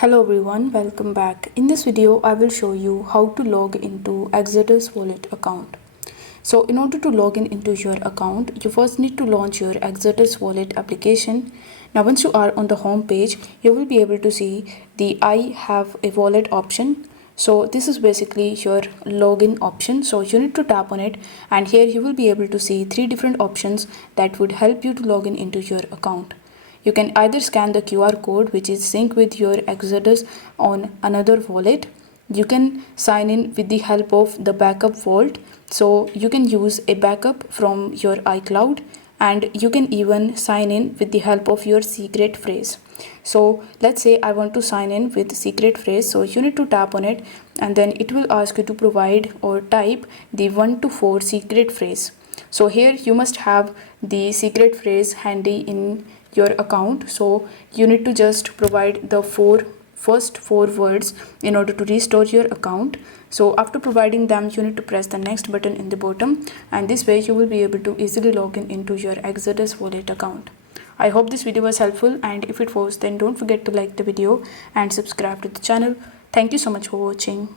Hello everyone, welcome back. In this video, I will show you how to log into Exodus wallet account. So in order to log in into your account, you first need to launch your Exodus wallet application. Now once you are on the home page, you will be able to see the I have a wallet option. So this is basically your login option. So you need to tap on it, and here you will be able to see three different options that would help you to log in into your account. You can either scan the QR code which is synced with your Exodus on another wallet. You can sign in with the help of the backup vault. So you can use a backup from your iCloud, and you can even sign in with the help of your secret phrase. So let's say I want to sign in with secret phrase. So you need to tap on it, and then it will ask you to provide or type the 1 to 4 secret phrase. So here you must have the secret phrase handy in your account. So you need to just provide the first four words in order to restore your account. So after providing them, you need to press the next button in the bottom, and this way you will be able to easily log in into your Exodus wallet account. I hope this video was helpful, and if it was, then don't forget to like the video and subscribe to the channel. Thank you so much for watching.